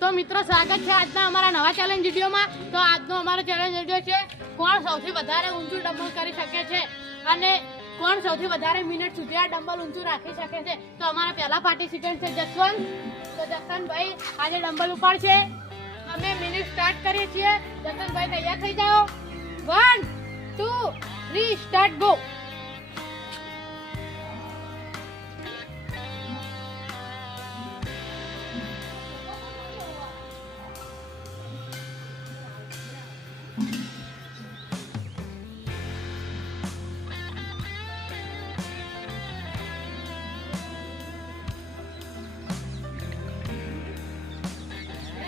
તો મિત્રો સ્વાગત છે આજના અમારા નવા ચેલેન્જ વિડીયોમાં। તો આજનો અમારો ચેલેન્જ વિડીયો છે કોણ સૌથી વધારે ઊંચું ડમ્બલ કરી શકે છે અને કોણ સૌથી વધારે મિનિટ સુધી આ ડમ્બલ ઊંચું રાખી શકે છે। તો અમારા પહેલા પાર્ટિસિપન્ટ છે જસવંત। તો જસવંતભાઈ આજે ડમ્બલ ઉપાડશે। અમે મિનિટ સ્ટાર્ટ કરીએ છીએ। જસવંતભાઈ તૈયાર થઈ જાઓ। 1 2 3 સ્ટાર્ટ ગો।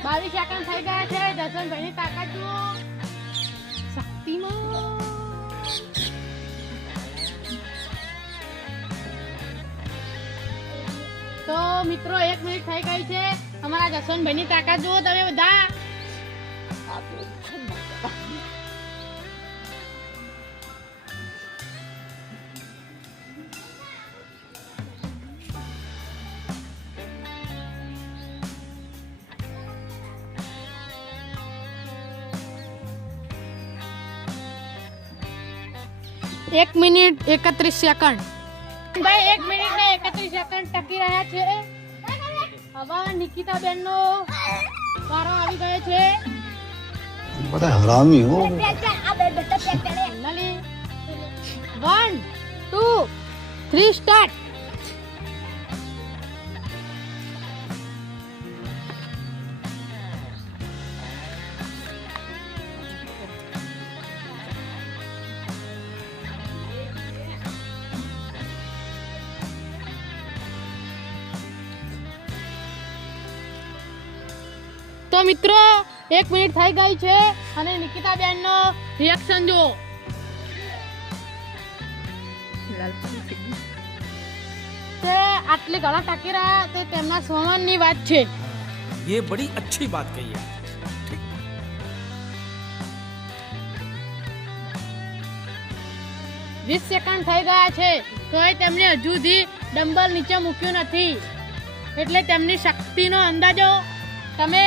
बावीस सेकंड થઈ ગયા છે। જસવંતભાઈની તાકાત જુઓ, શક્તિમાં। તો મિત્રો 1 મિનિટ થઈ ગઈ છે। અમારા જસવંતભાઈની તાકાત જુઓ તમે બધા। एक मिनिट 31 सेकंड भाई 1 मिनिट ने 31 सेकंड टकी રહ્યા છે। હવે નિકિતા બેન નો વારો આવી ગયો છે। बड़ा हरामी हो। 1 2 3 स्टार्ट। तो मित्रों 1 मिनिट થઈ ગઈ છે અને નિકિતા બેન નો રિએક્શન જો। તે આટલી ઘણા ટકી રહ્યા તે તેમના સ્વમાનની વાત છે। ये बड़ी अच्छी बात कही है। 20 સેકન્ડ થઈ ગયા છે તોય તેમને હજુ સુધી ડમ્બલ નીચે મૂક્યું નથી। એટલે તેમની શક્તિનો અંદાજો તમે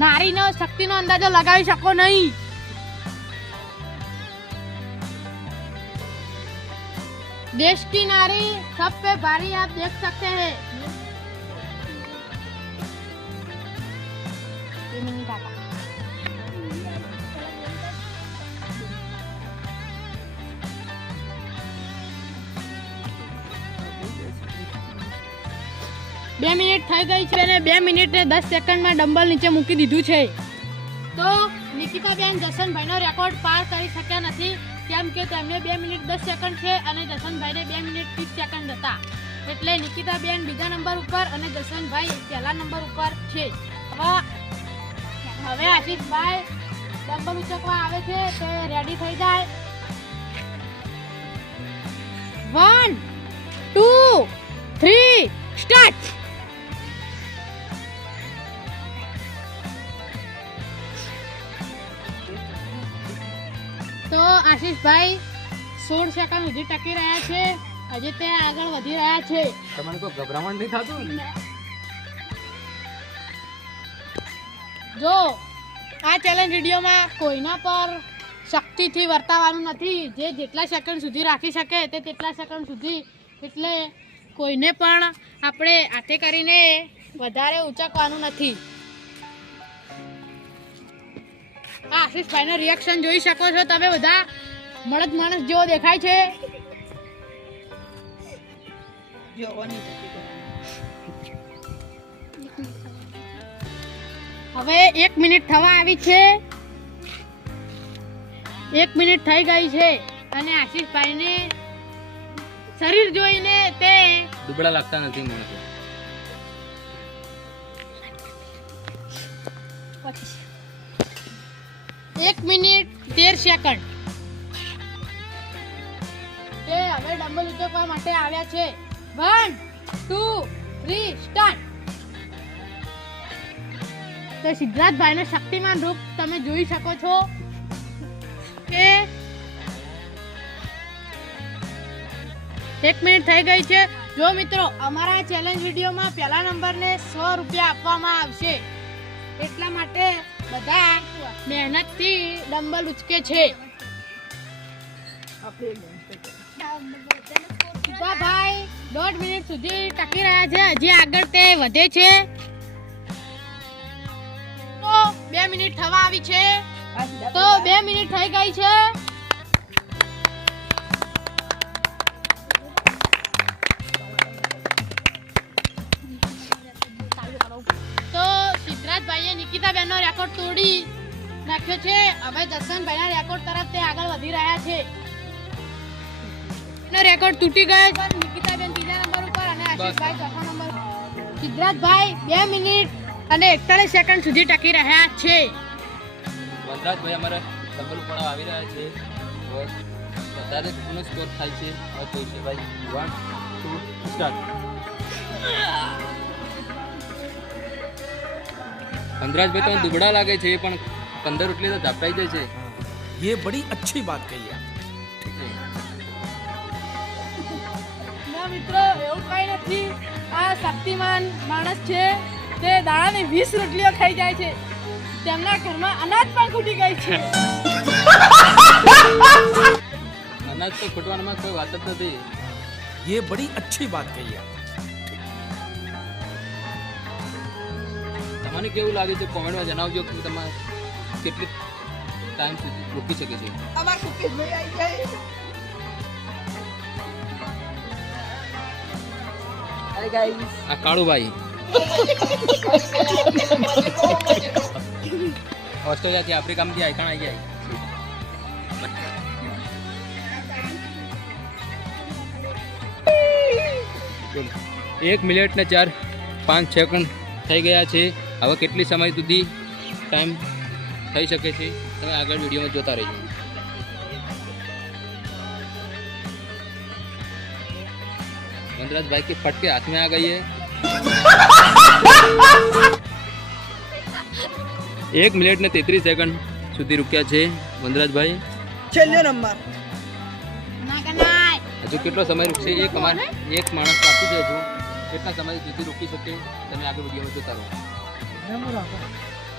नारीनो शक्तिनो अंदाजा लगावी सको नहीं। देश की नारी सब पे भारी आप देख सकते हैं। બે મિનિટ થઈ ગઈ છે અને 2 મિનિટ ને 10 સેકન્ડમાં ડમ્બલ નીચે મૂકી દીધું છે। તો નિકિતાબેન જસવંતભાઈનો રેકોર્ડ પાર કરી શક્યા નથી કેમ કે તેમને 2 મિનિટ 10 સેકન્ડ છે અને જસવંતભાઈને 2 મિનિટ 30 સેકન્ડ હતા। એટલે નિકિતાબેન બીજા નંબર ઉપર અને જસવંતભાઈ પહેલા નંબર ઉપર છે। હવે આશીષભાઈ ડમ્બલ ઉચકવા આવે છે તે રેડી થઈ જાય। 1 2 3 સ્ટાર્ટ। तो आशीष भाई 16 सेकंड સુધી ટકી રહ્યા છે। હજી તે આગળ વધી રહ્યા છે। તમને કોઈ ગભરામણ નહીં થાતું? જો આ ચેલેન્જ વિડીયોમાં કોઈના પર શક્તિથી વર્તાવાનું નથી। જે જેટલા સેકન્ડ સુધી રાખી શકે તે તેટલા સેકન્ડ સુધી। એટલે કોઈને પણ આપણે હાથે કરીને વધારે ઉચકવાનું નથી। આશીષભાઈનો રિએક્શન જોઈ શકો છો તમે બધા। મળદ માણસ જેવો દેખાય છે। હવે 1 મિનિટ થવા આવી છે। 1 મિનિટ થઈ ગઈ છે અને આશીષભાઈને શરીર જોઈને તે દુબળા લાગતા નથી મને તો। 1 મિનિટ 13 સેકન્ડ તે હવે ડમ્બલ ઉચકવા માટે આવ્યા છે। 1 2 3 સ્ટાર્ટ। તો સિદ્ધાર્થભાઈનો શક્તિમાન રૂપ તમે જોઈ શકો છો કે 1 મિનિટ થઈ ગઈ છે। જો મિત્રો અમારા ચેલેન્જ વિડીયોમાં પહેલા નંબરને 100 રૂપિયા આપવામાં આવશે। એટલા માટે બધા મહેનતથી ડમ્બલ ઉચકે છે. ભાઈ 1.5 મિનિટ સુધી ટકી રહ્યા છે. હજી આગળ તે વધે છે. તો 2 મિનિટ થવા આવી છે. તો 2 મિનિટ થઈ ગઈ છે. તો સિદ્ધરાજભાઈએ નિકિતાબેનનો રેકોર્ડ તોડી નાખ્યો છે. હવે દર્શનભાઈના રેકોર્ડ તરફ તે આગળ વધી રહ્યા છે. એનો રેકોર્ડ તૂટી ગયો છે. નિકિતાબેન ત્રીજા નંબર ઉપર અને આશીષભાઈ ચોથા નંબર. સિદ્ધરાજભાઈ 2 મિનિટ અને 41 સેકન્ડ સુધી ટકી રહ્યા છે. વનરાજભાઈ અમારે ડબલ ઉપર આવી રહ્યા છે. વધારે કોનો સ્કોર થાય છે હવે જોઈશે ભાઈ. 1 2 સ્ટાર્ટ. વનરાજભાઈ તો દુબળા લાગે છે પણ 15 રોટલી તો ઝાપટાઈ જાય છે. ये बड़ी अच्छी बात कही है. ના મિત્રો એવું કઈ નથી. આ શક્તિમાન માણસ છે. તે દાડાની 20 રોટલીઓ ખાઈ જાય છે. તેમના ઘરમાં અનાજ પણ ખૂટી ગઈ છે. અનાજ તો ખૂટવામાં કોઈ વાત જ નથી. ये बड़ी अच्छी बात कही है. તમને કેવું લાગે છે કોમેન્ટમાં જણાવજો કે તમારે કેટલી ટાઈમ સુધી રોકી શકે છે. આ કાળુભાઈ ઓસ્ટ્રેલિયાથી આફ્રિકામાંથી આઈકણ આવી ગયા. 1 મિનિટ ને 4-5 સેકન્ડ થઈ ગયા છે. હવે કેટલી સમય સુધી ટાઈમ થઈ શકે છે તમે આગળ વિડીયોમાં જોતા રહેજો. वनराज भाई के फटके हाथ में आ गई है. 1 મિનિટ ને 33 સેકન્ડ સુધી રૂક્યા છે વનરાજભાઈ. છેલ્લો નંબર. હજુ કેટલો સમય રૂકશે એક માણસ બાકી છે. હજુ કેટલા સમય સુધી રોકી શકે તમે આગળ વિડીયોમાં જોતા રહો.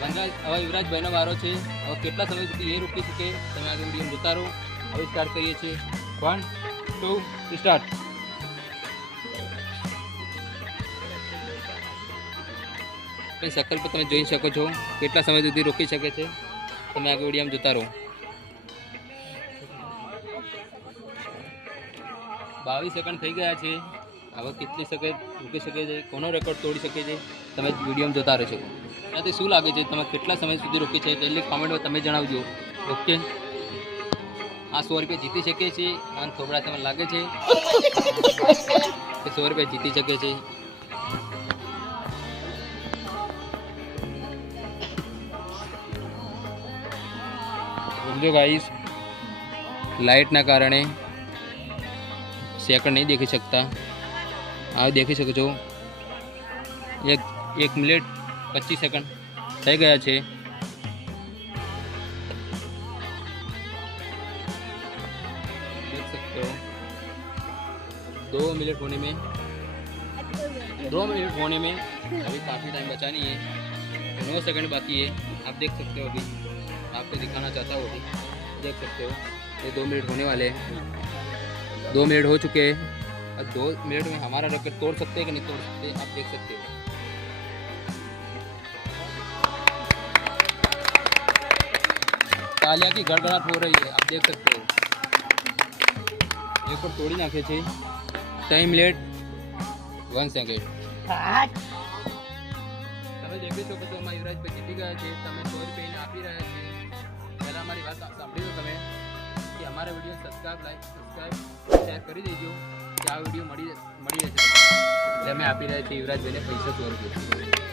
વનરાજ હવે યુવરાજભાઈનો વારો છે. હવે કેટલા સમય સુધી એ રોકી શકે તમે આગળ વિડીયોમાં જોતા રહો. હવે સ્ટાર્ટ કરીએ છીએ. 1 2 સ્ટાર્ટ. સર્કલ પર તમે જોઈ શકો છો કેટલા સમય સુધી રોકી શકે છે તમે આગળ વિડીયોમાં જોતા રહો. 22 સેકન્ડ થઈ ગયા છે. હવે કેટલી સેકન્ડ રોકી શકે છે કોનો રેકોર્ડ તોડી શકે છે તમે વિડીયોમાં જોતા રહેશો. એનાથી શું લાગે છે તમે કેટલા સમય સુધી રોકી છે એટલે કોમેન્ટમાં તમે જણાવજો. ઓકે આ 100 રૂપિયા જીતી શકે છે અને થોડા સમય લાગે છે કે 100 રૂપિયા જીતી શકે છે. जो गाइस लाइट ना कारणे सेकंड नहीं देखी सकता. आप देखी શકો છો 1 મિનિટ 25 સેકન્ડ થઈ ગયા છે. देख सकते हो 2 मिनट होने में अभी काफ़ी टाइम बचा नहीं है. 9 सेकंड बाकी है. आप देख सकते हो अभी आपको दिखाना चाहता हूँ. अभी देख सकते हो ये 2 मिनट होने वाले हैं. 2 मिनट हो चुके हैं. अब 2 मिनट में हमारा रेकॉर्ड तोड़ सकते हैं कि नहीं तोड़ सकते आप देख सकते हो. तालिया की गड़गड़ाहट हो रही है आप देख सकते हो. रेकॉर्ड तोड़ी नाखे छे. 3 મિનિટ 1 સેકન્ડ. તમે દેખી શકો છો અમારા યુવરાજભાઈ જીતી ગયા છે. તમે 100 રૂપિયા આપી રહ્યા છે. પહેલાં અમારી વાત સાંભળી લો તમે કે અમારા વિડીયો સબસ્ક્રાઈબ શેર કરી દેજો કે આ વિડીયો મળી રહેશે. એટલે અમે આપી રહ્યા છીએ યુવરાજભાઈને પૈસા 100 રૂપિયા.